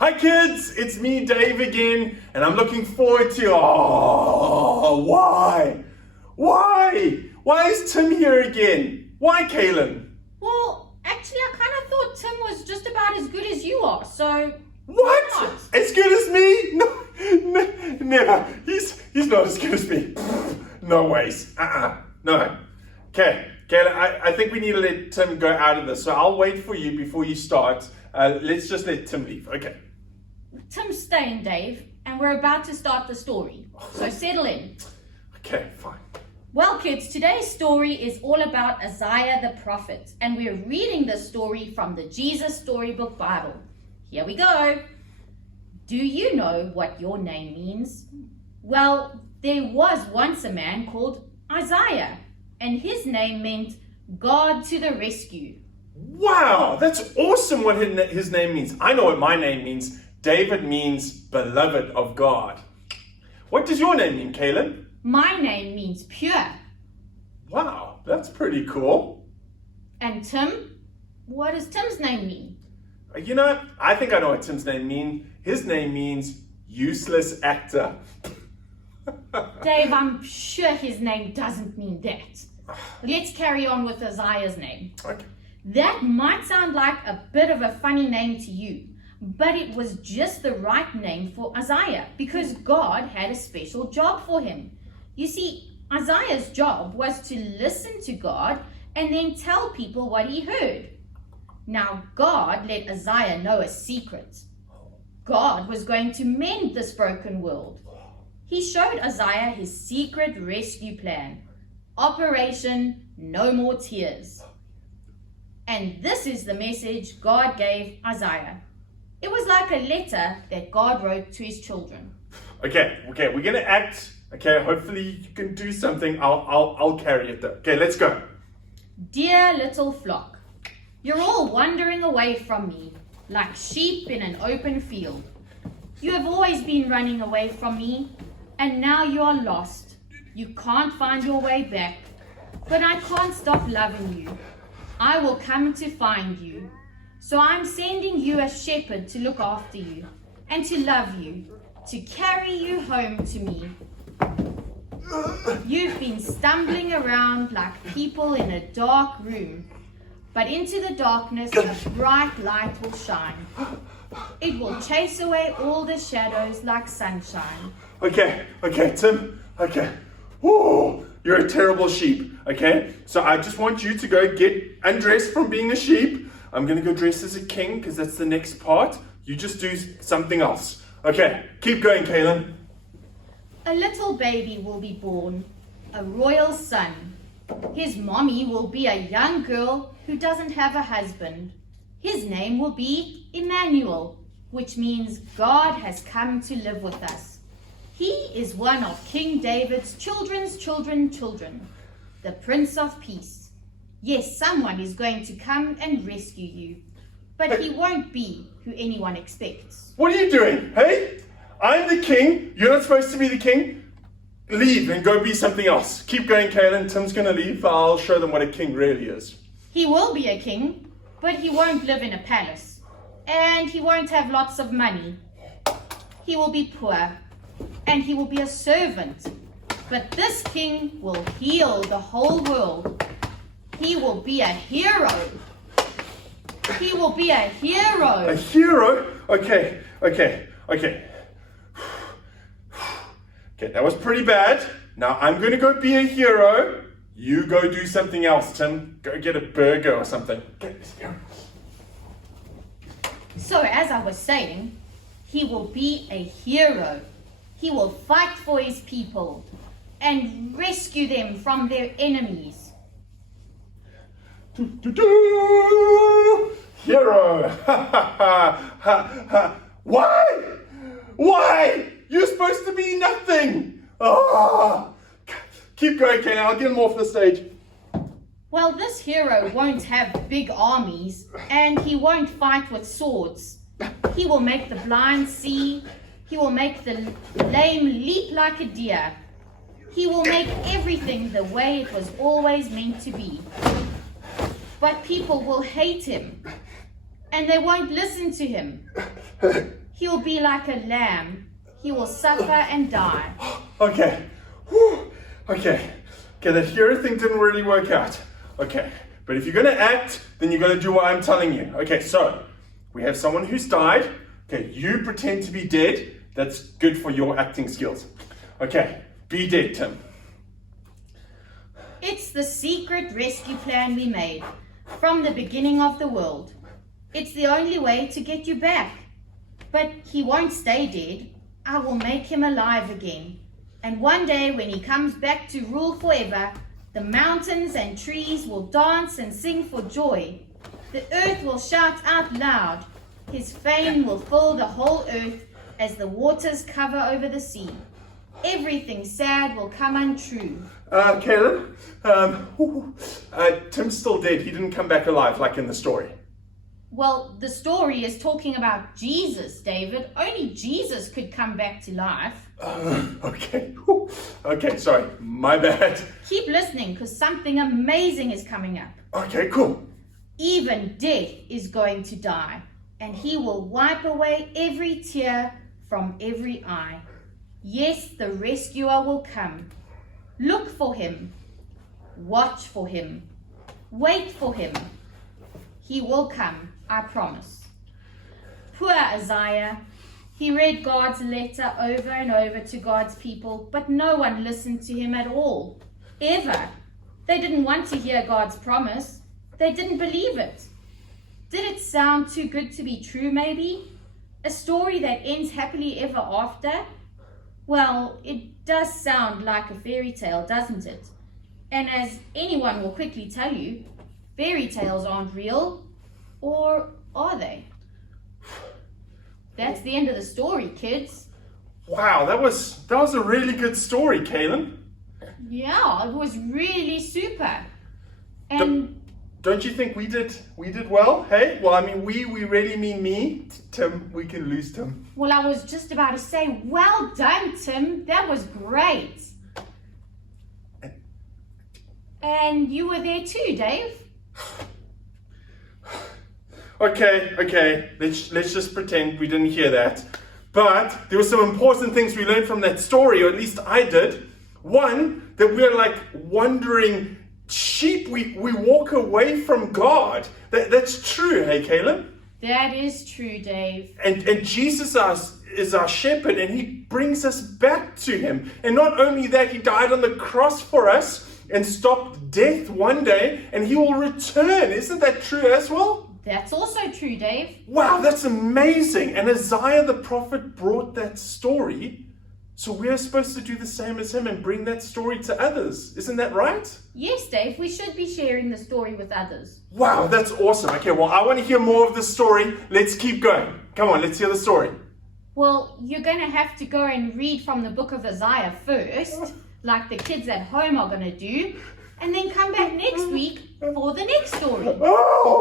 Hi kids, it's me Dave again, and I'm looking forward to, oh, why? Why is Tim here again? Why, Kaylin? Well, actually I kind of thought Tim was just about as good as you are, so... What? Not. As good as me? No, never. He's not as good as me. No ways. No. Okay, Kaylin, I think we need to let Tim go out of this, so I'll wait for you before you start. Let's just let Tim leave, okay? Tim's staying, Dave, and we're about to start the story, so settle in. Okay, fine. Well, kids, today's story is all about Isaiah the prophet, and we're reading this story from the Jesus Storybook Bible. Here we go. Do you know what your name means? Well, there was once a man called Isaiah, and his name meant God to the rescue. Wow, that's awesome what his name means. I know what my name means. David means beloved of God. What does your name mean, Kaylin? My name means pure. Wow, that's pretty cool. And Tim? What does Tim's name mean? You know, I think I know what Tim's name means. His name means useless actor. Dave, I'm sure his name doesn't mean that. Let's carry on with Isaiah's name. Okay. That might sound like a bit of a funny name to you, but it was just the right name for Isaiah because God had a special job for him. You see, Isaiah's job was to listen to God and then tell people what he heard. Now, God let Isaiah know a secret. God was going to mend this broken world. He showed Isaiah his secret rescue plan. Operation No More Tears. And this is the message God gave Isaiah. It was like a letter that God wrote to his children. Okay, we're gonna act. Okay, hopefully you can do something. I'll carry it though. Okay, let's go. Dear little flock, you're all wandering away from me like sheep in an open field. You have always been running away from me, and now you are lost. You can't find your way back, but I can't stop loving you. I will come to find you. So I'm sending you a shepherd to look after you and to love you, to carry you home to me. You've been stumbling around like people in a dark room, but into the darkness a bright light will shine. It will chase away all the shadows like sunshine. Okay, Tim. Okay. Whoa, you're a terrible sheep. Okay, so I just want you to go get undressed from being a sheep. I'm gonna go dress as a king because that's the next part. You just do something else. Okay, keep going, Kaylin. A little baby will be born, a royal son. His mommy will be a young girl who doesn't have a husband. His name will be Emmanuel, which means God has come to live with us. He is one of King David's children's children, the Prince of Peace. Yes, someone is going to come and rescue you, but he won't be who anyone expects. What are you doing? Hey, I'm the king. You're not supposed to be the king. Leave and go be something else. Keep going, Kaylin. Tim's gonna leave. I'll show them what a king really is. He will be a king, but he won't live in a palace, and he won't have lots of money. He will be poor, and he will be a servant. But this king will heal the whole world. He will be a hero. He will be a hero. A hero? Okay. Okay, that was pretty bad. Now I'm going to go be a hero. You go do something else, Tim. Go get a burger or something. So as I was saying, he will be a hero. He will fight for his people and rescue them from their enemies. Hero! Why? You're supposed to be nothing! Oh. Keep going, Ken. I'll get him off the stage. Well, this hero won't have big armies, and he won't fight with swords. He will make the blind see. He will make the lame leap like a deer. He will make everything the way it was always meant to be. But people will hate him, and they won't listen to him. He will be like a lamb. He will suffer and die. Okay. Whew. Okay, that hero thing didn't really work out. Okay, but if you're going to act, then you're going to do what I'm telling you. Okay, so we have someone who's died. Okay, you pretend to be dead. That's good for your acting skills. Okay, be dead, Tim. It's the secret rescue plan we made from the beginning of the world. It's the only way to get you back. But he won't stay dead. I will make him alive again. And one day when he comes back to rule forever, the mountains and trees will dance and sing for joy. The earth will shout out loud. His fame will fill the whole earth as the waters cover over the sea. Everything sad will come untrue. Caleb, Tim's still dead. He didn't come back alive like in the story. Well, the story is talking about Jesus, David. Only Jesus could come back to life. Okay. Okay, sorry. My bad. Keep listening, because something amazing is coming up. Okay, cool. Even death is going to die, and he will wipe away every tear from every eye. Yes, the rescuer will come. Look for him. Watch for him. Wait for him. He will come, I promise. Poor Isaiah. He read God's letter over and over to God's people, but no one listened to him at all. Ever. They didn't want to hear God's promise. They didn't believe it. Did it sound too good to be true, maybe? A story that ends happily ever after? Well, it does sound like a fairy tale, doesn't it? And as anyone will quickly tell you, fairy tales aren't real, or are they? That's the end of the story, kids. Wow, that was a really good story, Kaylin. Yeah, it was really super. And don't you think we did well? Hey? Well, I mean, we really mean me. Tim, we can lose Tim. well, I was just about to say, well done, Tim. That was great. And you were there too, Dave. Okay, let's just pretend we didn't hear that. But there were some important things we learned from that story, or at least I did. One, that we're like wandering sheep. We walk away from God. That's true, hey, Caleb? That is true, Dave. And Jesus is our shepherd, and he brings us back to him. And not only that, he died on the cross for us and stopped death one day, and he will return. Isn't that true as well? That's also true, Dave. Wow, that's amazing. And Isaiah the prophet brought that story. So we're supposed to do the same as him and bring that story to others. Isn't that right? Yes, Dave, we should be sharing the story with others. Wow, that's awesome. Okay, well, I want to hear more of the story. Let's keep going. Come on, let's hear the story. Well, you're going to have to go and read from the book of Isaiah first, like the kids at home are going to do, and then come back next week for the next story. Oh,